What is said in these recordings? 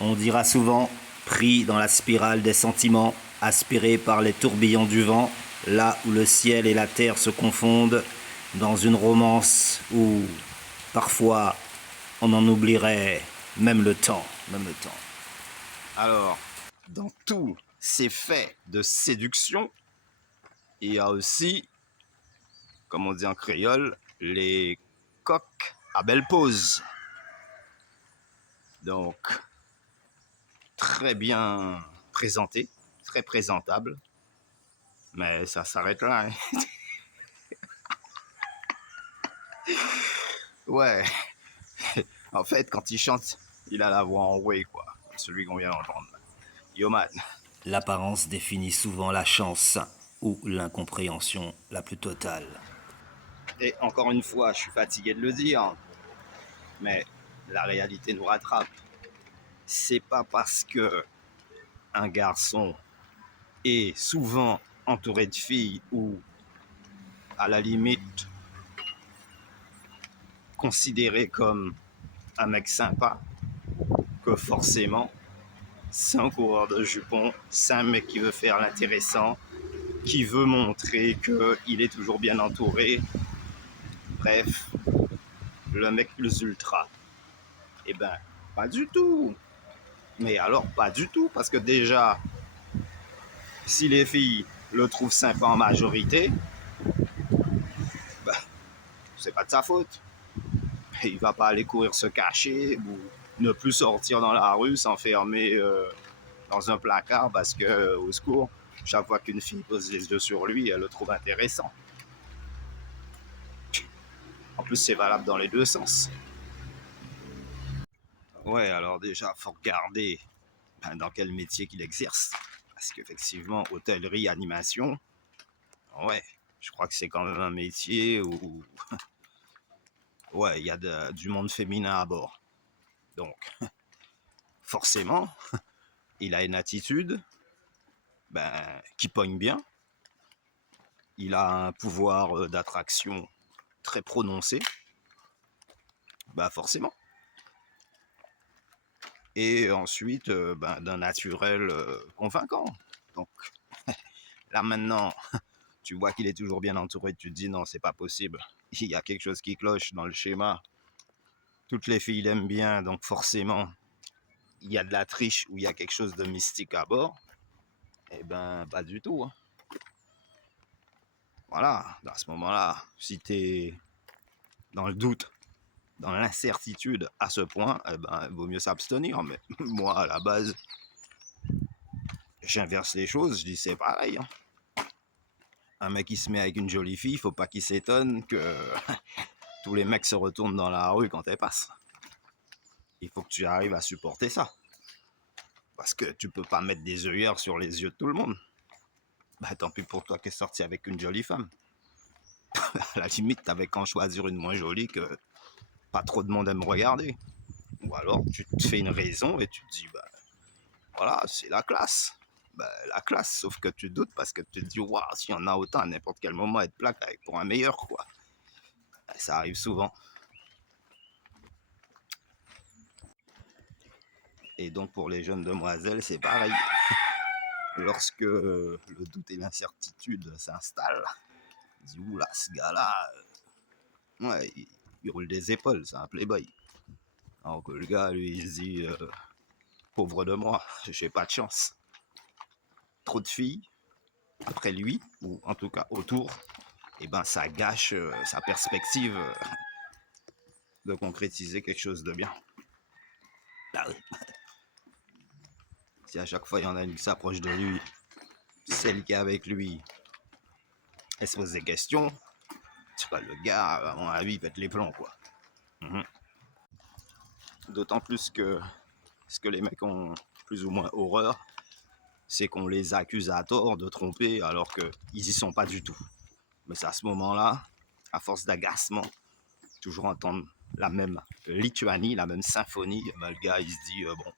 On dira souvent, pris dans la spirale des sentiments, aspiré par les tourbillons du vent, là où le ciel et la terre se confondent, dans une romance où, parfois, on en oublierait même le temps, même le temps. Alors, dans tous ces faits de séduction, il y a aussi, comme on dit en créole, les coques à belle pose. Donc, très bien présenté, très présentable, mais ça s'arrête là. Hein. Ouais, en fait, quand il chante, il a la voix enrouée, quoi, comme celui qu'on vient d'entendre. Yo man. L'apparence définit souvent la chance ou l'incompréhension la plus totale. Et encore une fois, je suis fatigué de le dire, mais la réalité nous rattrape. C'est pas parce que un garçon est souvent entouré de filles ou à la limite considéré comme un mec sympa que forcément c'est un coureur de jupons, c'est un mec qui veut faire l'intéressant, qui veut montrer qu'il est toujours bien entouré. Bref, le mec plus ultra. Eh ben, pas du tout. Mais alors, pas du tout, parce que déjà, si les filles le trouvent sympa en majorité, ben, c'est pas de sa faute. Il va pas aller courir se cacher ou ne plus sortir dans la rue, s'enfermer dans un placard parce que, au secours, chaque fois qu'une fille pose les yeux sur lui, elle le trouve intéressant. En plus, c'est valable dans les deux sens. Ouais, alors déjà, faut regarder dans quel métier qu'il exerce. Parce qu'effectivement, hôtellerie, animation, ouais, je crois que c'est quand même un métier où, ouais, il y a du monde féminin à bord. Donc, forcément, il a une attitude qui pogne bien. Il a un pouvoir d'attraction très prononcé. Forcément. Et ensuite, d'un naturel convaincant. Donc, là maintenant, tu vois qu'il est toujours bien entouré, tu te dis non, c'est pas possible. Il y a quelque chose qui cloche dans le schéma. Toutes les filles l'aiment bien, donc forcément, il y a de la triche ou il y a quelque chose de mystique à bord. Eh ben, pas du tout. Hein. Voilà, dans ce moment-là, si t'es dans le doute, dans l'incertitude à ce point, eh ben, il vaut mieux s'abstenir. Mais moi, à la base, j'inverse les choses, je dis c'est pareil. Hein. Un mec qui se met avec une jolie fille, faut pas qu'il s'étonne que tous les mecs se retournent dans la rue quand elle passe. Il faut que tu arrives à supporter ça. Parce que tu peux pas mettre des œillères sur les yeux de tout le monde. Tant pis pour toi qui es sorti avec une jolie femme. À la limite, t'avais qu'à en choisir une moins jolie que pas trop de monde aime regarder. Ou alors tu te fais une raison et tu te dis, voilà, c'est la classe. La classe, sauf que tu doutes parce que tu te dis, waouh, s'il y en a autant à n'importe quel moment, être plaque avec pour un meilleur, quoi. Ça arrive souvent. Et donc pour les jeunes demoiselles, c'est pareil. Lorsque le doute et l'incertitude s'installent, ils disent, oula, ce gars-là, ouais, il roule des épaules, c'est un playboy. Alors que le gars, lui, il se dit, pauvre de moi, j'ai pas de chance. Trop de filles après lui, ou en tout cas autour, et ça gâche sa perspective de concrétiser quelque chose de bien. Là, si à chaque fois il y en a une qui s'approche de lui, celle qui est avec lui, elle se pose des questions, le gars, à mon avis, il pète les plombs, quoi. Mm-hmm. D'autant plus que ce que les mecs ont plus ou moins horreur, c'est qu'on les accuse à tort de tromper alors qu'ils y sont pas du tout. Mais c'est à ce moment-là, à force d'agacement, toujours entendre la même Lituanie, la même symphonie, le gars il se dit bon,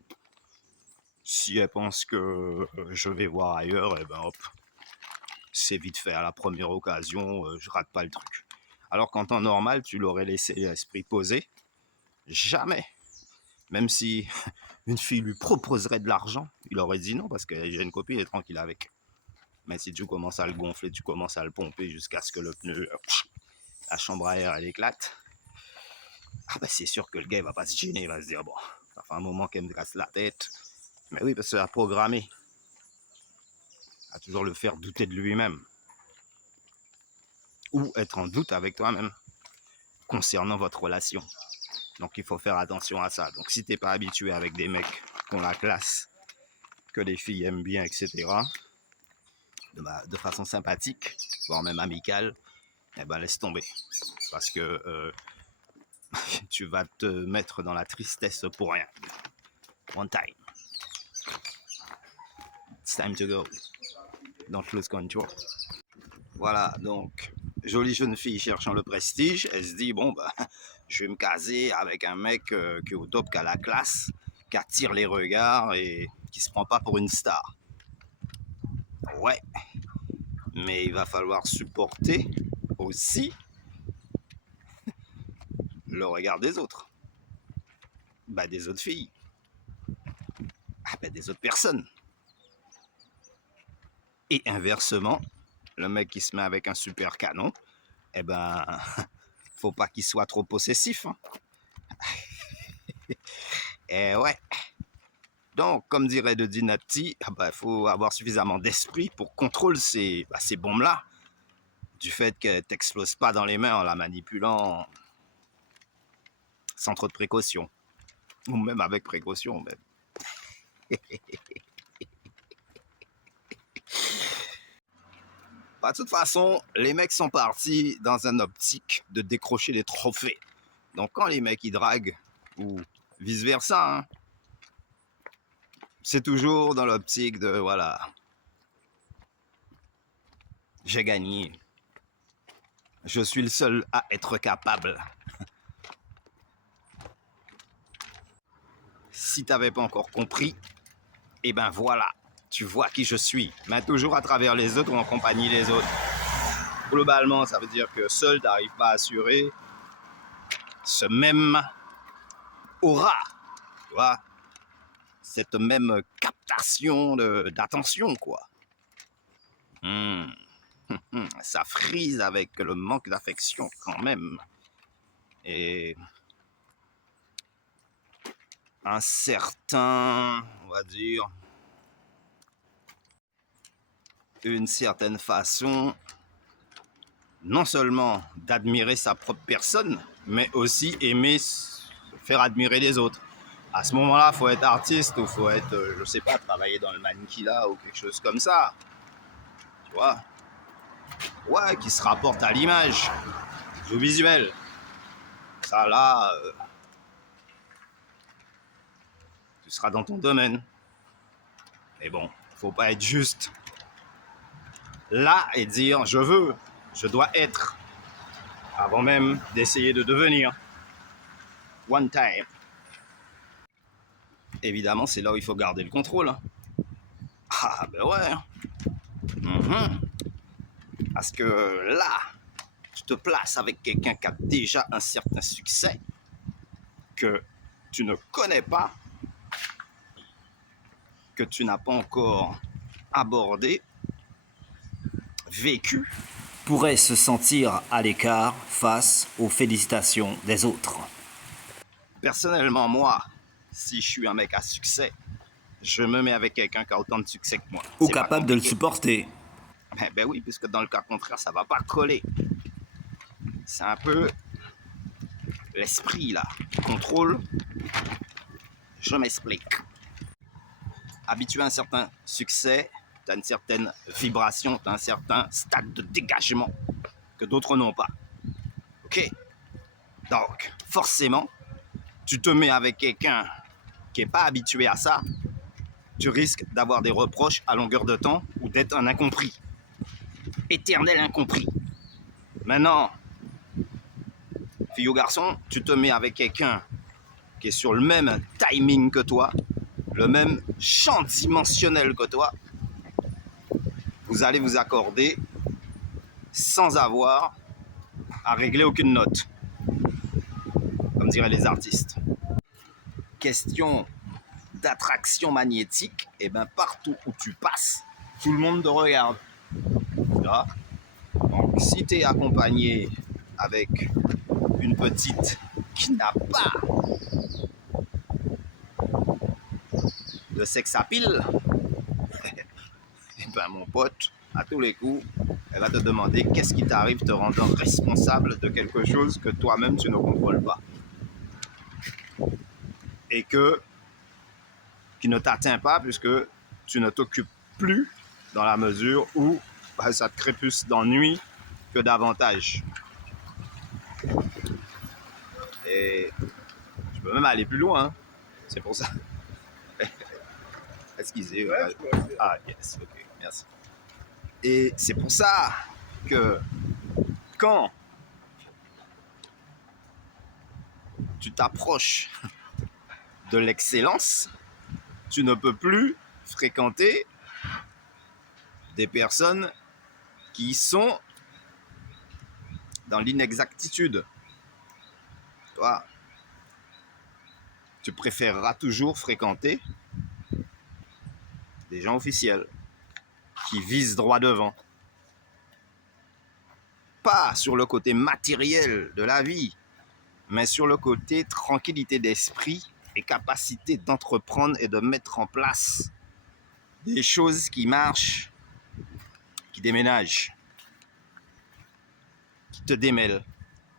si elle pense que je vais voir ailleurs, et hop, c'est vite fait à la première occasion, je rate pas le truc. Alors qu'en temps normal, tu l'aurais laissé l'esprit posé, jamais, Même si une fille lui proposerait de l'argent, il aurait dit non parce que j'ai une copine, il est tranquille avec. Mais si tu commences à le gonfler, tu commences à le pomper jusqu'à ce que le pneu, la chambre à air, elle éclate, ah ben c'est sûr que le gars, il va pas se gêner, il va se dire, bon, ça fait un moment qu'elle me casse la tête. Mais oui, parce que c'est à programmer. À toujours le faire douter de lui-même. Ou être en doute avec toi-même concernant votre relation. Donc il faut faire attention à ça. Donc si t'es pas habitué avec des mecs qui ont la classe, que les filles aiment bien, etc., de façon sympathique, voire même amicale, eh ben laisse tomber. Parce que tu vas te mettre dans la tristesse pour rien. One time. It's time to go. Don't lose control. Voilà, donc, jolie jeune fille cherchant le prestige, elle se dit, bon, bah, je vais me caser avec un mec qui est au top, qui a la classe, qui attire les regards et qui se prend pas pour une star. Ouais, mais il va falloir supporter aussi le regard des autres. Bah, des autres filles. Ah, bah, des autres personnes. Et inversement, le mec qui se met avec un super canon, eh ben, faut pas qu'il soit trop possessif. Hein. Eh ouais. Donc, comme dirait de Dinati, il faut avoir suffisamment d'esprit pour contrôler ces bombes-là. Du fait qu'elles t'explosent pas dans les mains en la manipulant sans trop de précaution. Ou même avec précaution. Même. De toute façon, les mecs sont partis dans un optique de décrocher des trophées. Donc quand les mecs ils draguent, ou vice-versa, hein, c'est toujours dans l'optique de, voilà, j'ai gagné. Je suis le seul à être capable. Si tu n'avais pas encore compris, eh ben voilà, tu vois qui je suis. Mais toujours à travers les autres ou en compagnie des autres. Globalement, ça veut dire que seul, tu n'arrives pas à assurer ce même aura, tu vois, cette même captation d'attention, quoi. Ça frise avec le manque d'affection quand même. Et un certain, on va dire, une certaine façon, non seulement d'admirer sa propre personne, mais aussi aimer faire admirer les autres. À ce moment-là, il faut être artiste ou il faut être, je sais pas, travailler dans le mannequinat ou quelque chose comme ça. Tu vois? Ouais, qui se rapporte à l'image, au visuel. Ça, là, tu seras dans ton domaine. Mais bon, faut pas être juste là et dire je dois être, avant même d'essayer de devenir. One time. Évidemment, c'est là où il faut garder le contrôle. Hein. Ah, ben ouais. Parce que là, tu te places avec quelqu'un qui a déjà un certain succès, que tu ne connais pas, que tu n'as pas encore abordé, vécu, pourrait se sentir à l'écart face aux félicitations des autres. Personnellement, moi, si je suis un mec à succès, je me mets avec quelqu'un qui a autant de succès que moi. Ou capable de le supporter. Ben oui, puisque dans le cas contraire, ça va pas coller. C'est un peu l'esprit, là. Contrôle. Je m'explique. Habitué à un certain succès, tu as une certaine vibration, tu as un certain stade de dégagement que d'autres n'ont pas. Ok? Donc, forcément, tu te mets avec quelqu'un qui n'est pas habitué à ça, tu risques d'avoir des reproches à longueur de temps ou d'être un incompris. Éternel incompris. Maintenant, fille ou garçon, tu te mets avec quelqu'un qui est sur le même timing que toi, le même champ dimensionnel que toi, vous allez vous accorder sans avoir à régler aucune note, comme diraient les artistes. question d'attraction magnétique, et ben partout où tu passes, tout le monde te regarde. Tu vois? Donc si tu es accompagné avec une petite qui n'a pas de sex appeal, et ben mon pote, à tous les coups, elle va te demander qu'est-ce qui t'arrive te rendant responsable de quelque chose que toi-même tu ne contrôles pas. Et qui ne t'atteint pas puisque tu ne t'occupes plus dans la mesure où ça te crée plus d'ennui que d'avantage. Et je peux même aller plus loin. C'est pour ça. Excusez. Ah, yes, ok, merci. Et c'est pour ça que quand tu t'approches de l'excellence, tu ne peux plus fréquenter des personnes qui sont dans l'inexactitude. Toi, tu préféreras toujours fréquenter des gens officiels qui visent droit devant. Pas sur le côté matériel de la vie, mais sur le côté tranquillité d'esprit et capacité d'entreprendre et de mettre en place des choses qui marchent, qui déménagent, qui te démêlent.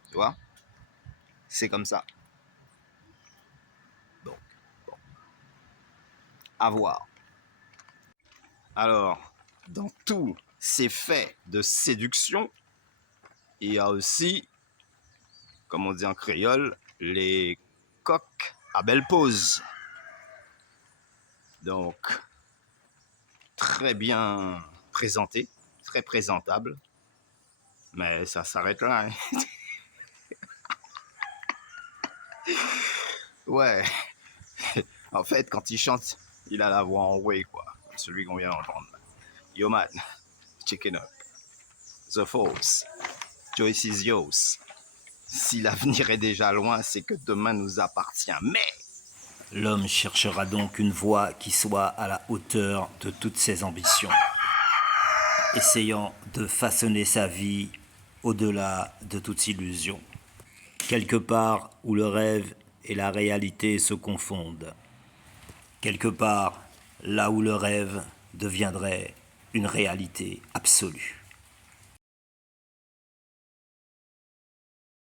Tu vois? C'est comme ça. Donc, bon. À voir. Alors, dans tous ces faits de séduction, il y a aussi, comme on dit en créole, les coqs à belle pose. Donc, très bien présenté, très présentable, mais ça s'arrête là. Hein. Ouais, en fait, quand il chante, il a la voix en way, quoi, comme celui qu'on vient d'entendre. Yo man, chicken up, the force, Joyce is yours. Si l'avenir est déjà loin, c'est que demain nous appartient, mais L'homme cherchera donc une voie qui soit à la hauteur de toutes ses ambitions, essayant de façonner sa vie au-delà de toute illusion. Quelque part où le rêve et la réalité se confondent. Quelque part là où le rêve deviendrait une réalité absolue.